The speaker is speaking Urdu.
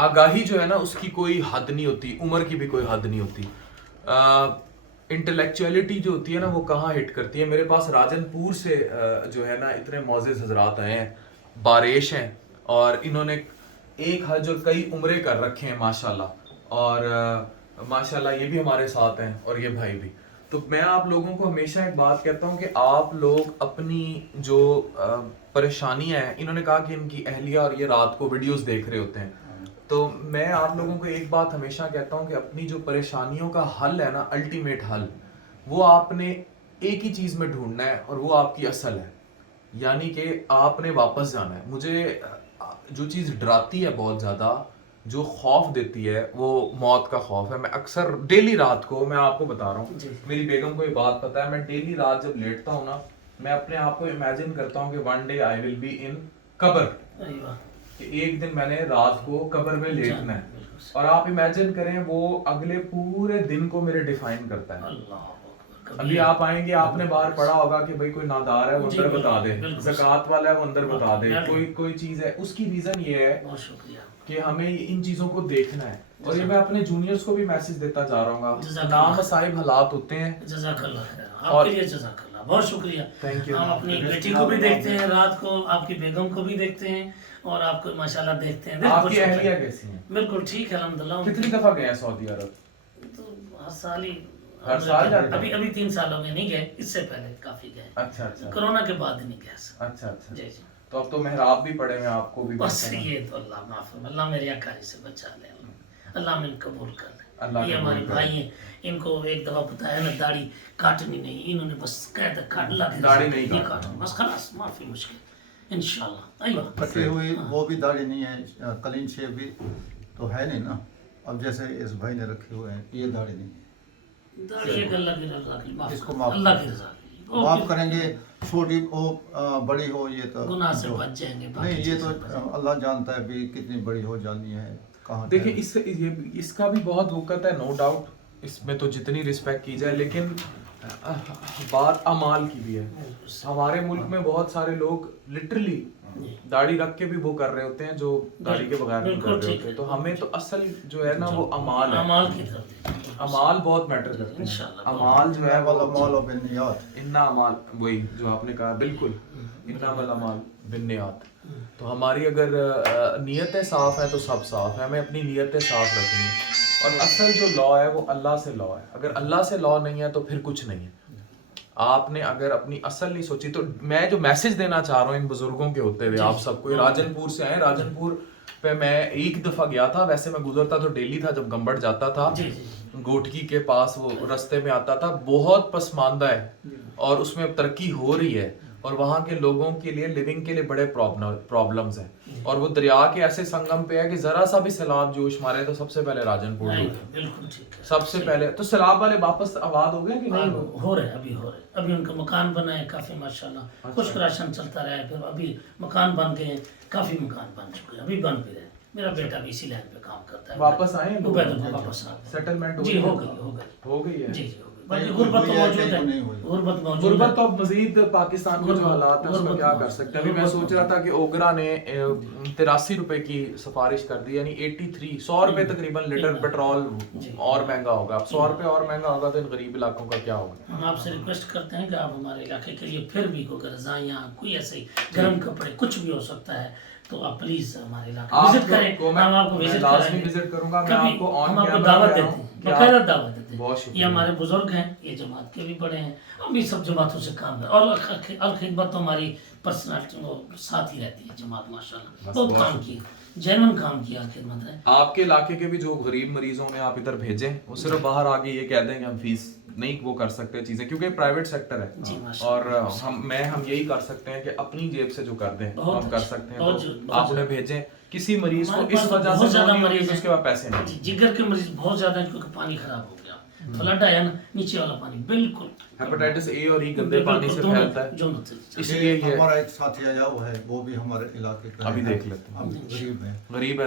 آگاہی جو ہے نا اس کی کوئی حد نہیں ہوتی, عمر کی بھی کوئی حد نہیں ہوتی. انٹلیکچولیٹی جو ہوتی ہے نا وہ کہاں ہٹ کرتی ہے. میرے پاس راجن پور سے جو ہے نا اتنے معزز حضرات آئے ہیں, باریش ہیں, اور انہوں نے ایک حج اور کئی عمرے کر رکھے ہیں ماشاءاللہ, اور ماشاءاللہ یہ بھی ہمارے ساتھ ہیں اور یہ بھائی بھی. تو میں آپ لوگوں کو ہمیشہ ایک بات کہتا ہوں کہ آپ لوگ اپنی جو پریشانیاں ہیں, انہوں نے کہا کہ ان کی اہلیہ اور یہ رات کو ویڈیوز دیکھ رہے ہوتے ہیں, تو میں آپ لوگوں کو ایک بات ہمیشہ کہتا ہوں کہ اپنی جو پریشانیوں کا حل ہے نا, الٹیمیٹ حل, وہ آپ نے ایک ہی چیز میں ڈھونڈنا ہے اور وہ آپ کی اصل ہے, یعنی کہ آپ نے واپس جانا ہے. مجھے جو چیز ڈراتی ہے بہت زیادہ, جو خوف دیتی ہے, وہ موت کا خوف ہے. میں اکثر ڈیلی رات کو, میں آپ کو بتا رہا ہوں, میری بیگم کو یہ بات پتا ہے, میں ڈیلی رات جب لیٹتا ہوں نا, میں اپنے آپ کو امیجن کرتا ہوں کہ one day I will be in قبر, کہ ایک دن میں نے رات کو قبر میں لیٹنا ہے. اور آپ امیجن کریں وہ اگلے پورے دن کو میرے ڈیفائن کرتا ہے. ابھی آپ آئیں گے, آپ نے باہر پڑھا ہوگا کہ بھائی کوئی نادار ہے وہ اندر بتا دے, زکوٰۃ والا ہے وہ اندر بتا دے, کوئی چیز ہے. اس کی ریزن یہ ہے کہ ہمیں ان چیزوں کو دیکھنا ہے. اور یہ میں اپنے جونیئرز کو بھی میسج دیتا جا رہا ہوں گا, نامصائب حالات ہوتے ہیں. جزاک اللہ خیر, آپ کے لیے جزاک اللہ, بہت شکریہ. ہم اپنی بیٹی کو بھی دیکھتے ہیں رات کو, آپ کی بیگم کو بھی دیکھتے ہیں, اور آپ کو ماشاءاللہ دیکھتے ہیں. آپ کی اہلیہ کیسی ہیں؟ بالکل ٹھیک ہے الحمدللہ. کتنی دفعہ گئے ہیں سعودی عرب؟ تو ہر سال ہی, ہر سال جاتے ہیں؟ ابھی 3 سال ہو گئے, نہیں گئے, اس سے پہلے کافی گئے. اچھا اچھا, کرونا کے بعد نہیں گیا سر. اچھا اچھا جی جی. تو اب تو محراب بھی پڑے ہیں آپ کو بھی, بس یہ تو اللہ معاف, اللہ میری اکاری سے بچا لے, اللہ میں قبول کر لے. یہ ہمارے بھائی ہیں, ان کو ایک دفعہ بتایا نا داڑھی کاٹنی نہیں, انہوں نے بس کہہ دیا کاٹ, اللہ کی داڑھی نہیں کاٹنا, بس خلاص معافی مشکل انشاءاللہ. ایوہ کٹی ہوئی وہ بھی داڑھی نہیں ہے, کلین شیپ بھی تو ہے نہیں نا. اب جیسے اس بھائی نے رکھے ہوئے ہیں, یہ داڑھی نہیں ہے, داڑھی ایک اللہ کی رضا کی, اس کو اللہ کی رضا کی معاف کریں گے. چھوٹی ہو بڑی ہو, یہ تو گناہ سے بچ جائیں گے. نہیں, یہ تو اللہ جانتا ہے بھی کتنی بڑی ہو جانی ہے. دیکھیں اس کا بھی بہت وقت ہے, نو ڈاؤٹ, اس میں تو جتنی رسپیکٹ کی جائے, لیکن بات اعمال کی بھی ہے. ہمارے ملک میں بہت سارے لوگ لٹرلی داڑھی رکھ کے بھی وہ کر رہے ہوتے ہیں جو داڑھی کے بغیر نہیں کر رہے ہوتے. تو ہمیں تو اصل جو ہے نا وہ اعمال ہے, اعمال بہت میٹر کرتے ہیں. اعمال جو ہے اعمال و بالنیات, انا اعمال, وہی جو آپ نے کہا بالکل, انما الاعمال بالنیات. تو ہماری اگر نیتیں صاف ہیں تو سب صاف ہے, ہمیں اپنی نیتیں صاف رکھنی ہیں. اور اصل جو لا ہے وہ اللہ سے لا ہے. اگر اللہ سے لا نہیں ہے تو پھر کچھ نہیں ہے. آپ نے اگر اپنی اصل نہیں سوچی, تو میں جو میسج دینا چاہ رہا ہوں ان بزرگوں کے ہوتے ہوئے آپ سب کو, راجن پور سے آئے, راجن پور پہ میں ایک دفعہ گیا تھا, ویسے میں گزرتا تو ڈیلی تھا, جب گمبڑ جاتا تھا گوٹکی کے پاس وہ رستے میں آتا تھا. بہت پسماندہ ہے اور اس میں اب ترقی ہو رہی ہے, اور وہاں کے لوگوں کے لیے لیونگ کے لیے بڑے پرابلمز ہیں. اور وہ دریا کے ایسے سنگم پہ ہے کہ ذرا سا بھی سیلاب جوش مارے تو سب سے پہلے راجن پور سب سے پہلے. تو سیلاب والے واپس آباد ہو گئے کہ نہیں؟ ہو رہے, ابھی ہو رہے, ابھی ان کا مکان بنا ہے کافی ماشاءاللہ. خشک راشن چلتا رہا ہے, پھر ابھی مکان بن گئے ہیں, کافی مکان بن چکے ہیں, ابھی بن بھی رہے ہیں. میرا بیٹا بھی اسی لائن پہ کام کرتا ہے. واپس آئے ہیں واپس آ گئے, سیٹلمنٹ جی ہو گئی ہے. جی جی, غربت تو موجود ہے, غربت تو مزید پاکستان کے جو حالات ہیں اس میں کیا کر سکتے ہیں. ابھی میں سوچ رہا تھا کہ اوگرا نے 83 روپے کی سفارش کر دی, یعنی 83 100 روپے تقریباً لیٹر پیٹرول اور مہنگا ہوگا. اب 100 روپے اور مہنگا ہوگا تو ان غریب علاقوں کا کیا ہوگا. ہم آپ سے ریکویسٹ کرتے ہیں کہ آپ ہمارے علاقے کے لیے پھر بھی کوئی رضائیاں, کوئی ایسے گرم کپڑے, کچھ بھی ہو سکتا ہے, تو آپ پلیز ہمارے علاقے وزٹ کریں. ہم آپ کو وزٹ لازمی وزٹ کروں گا. میں آپ کو ہم آپ کو دعوت دیتے ہیں, باقاعدہ دعوت دیتے ہیں. بہت شکریہ. یہ ہمارے بزرگ ہیں, یہ جماعت کے بھی بڑے ہیں, ہم بھی سب جماعتوں سے کام کریں, اور الخدمت تو ہماری پرسنالٹی ساتھ ہی رہتی ہے جماعت ماشاءاللہ. بہت کام کیا, جینون کام کیا, خدمت ہے. آپ کے علاقے کے بھی جو غریب مریضوں میں آپ ادھر بھیجیں, وہ صرف باہر آگے یہ کہہ دیں کہ ہم فیس نہیں وہ کر سکتے چیزیں, کیونکہ پرائیویٹ سیکٹر ہے, اور ہم یہی کر سکتے ہیں کہ اپنی جیب سے جو کر دیں ہم کر سکتے ہیں. تو آپ انہیں بھیجیں کسی مریض کو, اس وجہ سے زیادہ مریض اس کے بعد پیسے نہیں. جگر کے مریض بہت زیادہ ہیں, کیونکہ پانی خراب ہو گیا, فلڈ آیا نا, نیچے والا پانی بالکل ہیپاٹائٹس اے اور ای گندے پانی سے پھیلتا ہے. اس لیے ہمارا ایک ساتھی آیا ہوا ہے, وہ بھی ہمارے علاقے کا, ابھی دیکھ لیتے ہیں, غریب ہے, غریب ہے,